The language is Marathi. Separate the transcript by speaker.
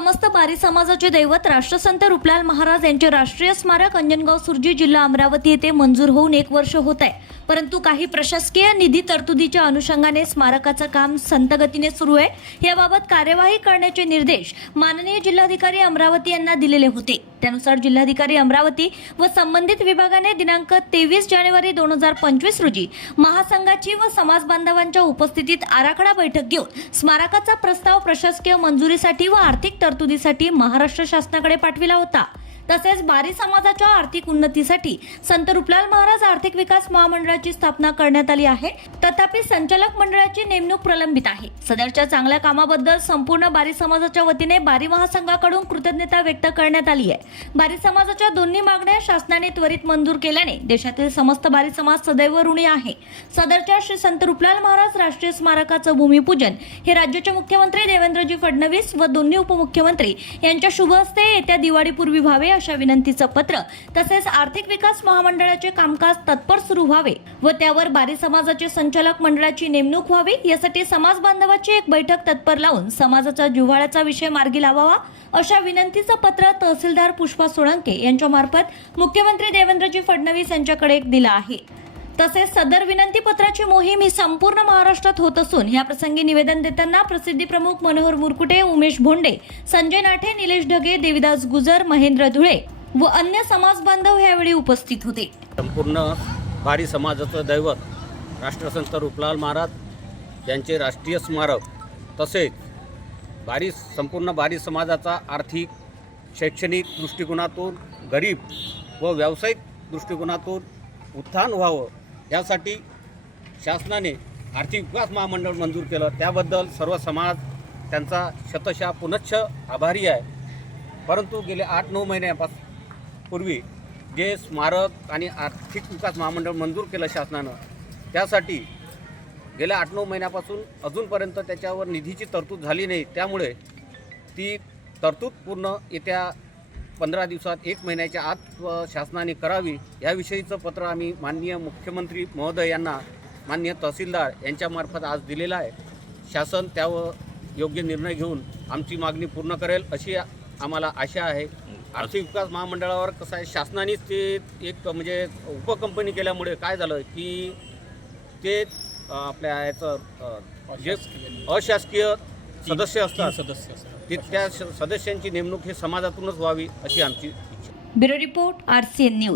Speaker 1: समस्त बारी समाजाचे दैवत राष्ट्रसंत रुपलाल महाराज यांचे राष्ट्रीय स्मारक अंजनगाव सुरजी जिल्हा अमरावती येथे मंजूर होऊन एक वर्ष होत आहे. परंतु काही प्रशासकीय निधी तरतुदीच्या अनुषंगाने स्मारकाचं काम संतगतीने सुरू आहे. याबाबत कार्यवाही करण्याचे निर्देश माननीय जिल्हाधिकारी अमरावती यांना दिलेले होते. त्यानुसार जिल्हाधिकारी अमरावती व संबंधित विभागाने दिनांक तेवीस जानेवारी दोन हजार पंचवीस रोजी महासंघाची व समाज बांधवांच्या उपस्थितीत आराखडा बैठक घेऊन स्मारकाचा प्रस्ताव प्रशासकीय मंजुरीसाठी व आर्थिक तरतुदीसाठी महाराष्ट्र शासनाकडे पाठविला होता. तसेच बारी समाजाच्या आर्थिक उन्नतीसाठी संत रुपलाल महाराज आर्थिक विकास महामंडळाची स्थापना करण्यात आली आहे. तथापि संचालक मंडळाची नेमणूक प्रलंबित आहे. सदरच्या चांगल्या कामाबद्दल संपूर्ण बारी समाजाच्या वतीने बारी महासंघाकडून कृतज्ञता व्यक्त करण्यात आली आहे. बारी समाजाच्या दोन्ही मागण्या शासनाने त्वरित मंजूर केल्याने देशातील समस्त बारी समाज सदैव ऋणी आहे. सदरच्या श्री संत रुपलाल महाराज राष्ट्रीय स्मारकाचं भूमिपूजन हे राज्याचे मुख्यमंत्री देवेंद्रजी फडणवीस व दोन्ही उपमुख्यमंत्री यांच्या शुभ हस्ते येत्या दिवाळीपूर्वी व्हावे अशा विनंतीचं पत्र तसेच आर्थिक विकास महामंडळाचे कामकाज तत्पर सुरू व्हावे व त्यावर बारी समाजाचे संचालक मंडळाची नेमणूक व्हावी यासाठी समाज बांधवाची एक बैठक तत्पर लावून समाजाचा जिव्हाळ्याचा विषय मार्गी लावावा अशा विनंतीचं पत्र तहसीलदार पुष्पा सोळंके यांच्यामार्फत मुख्यमंत्री देवेंद्रजी फडणवीस यांच्याकडे एक दिलं आहे. तसेच सदर विनंती पत्राची मोहीम ही संपूर्ण महाराष्ट्रात होत असून या प्रसंगी निवेदन देताना प्रसिद्धी प्रमुख मनोहर मुरकुटे उमेश भोंडे संजय नाठे निलेश ढगे देविदास गुजर महेंद्र धुळे व अन्य समाज बांधव यावेळी उपस्थित होते.
Speaker 2: संपूर्ण भारी समाजाचं दैवत राष्ट्रसंत रूपलाल महाराज यांचे राष्ट्रीय स्मारक तसेच बारी संपूर्ण बारी समाजाचा आर्थिक शैक्षणिक दृष्टिकोनातून गरीब व व्यावसायिक दृष्टिकोनातून उत्थान व्हावं यासाठी शासनाने आर्थिक विकास महामंडळ मंजूर केलं. त्याबद्दल सर्व समाज त्यांचा शतशा पुनच्छ आभारी आहे. परंतु गेले आठ नऊ महिन्यापास पूर्वी जे स्मारक आणि आर्थिक विकास महामंडळ मंजूर केलं शासनानं त्यासाठी गेल्या आठ नऊ महिन्यापासून अजूनपर्यंत त्याच्यावर निधीची तरतूद झाली नाही. त्यामुळे ती तरतूद पूर्ण येत्या पंधरा दिवसात एक महिन्याच्या आत शासनाने करावी याविषयीचं पत्र आम्ही माननीय मुख्यमंत्री महोदय यांना माननीय तहसीलदार यांच्यामार्फत आज दिलेलं आहे. शासन त्यावर योग्य निर्णय घेऊन आमची मागणी पूर्ण करेल अशी आम्हाला आशा आहे. आर्थिक विकास महामंडळावर कसं आहे शासनानेच ते एक म्हणजे उपकंपनी केल्यामुळे काय झालं की ते आपल्या याचं जे अशासकीय सदस्य असतात.
Speaker 3: सदस्य असतात.
Speaker 2: ते त्या सदस्यांची नेमणूक हे समाजातूनच व्हावी अशी आमची इच्छा.
Speaker 1: Bureau report R C N news.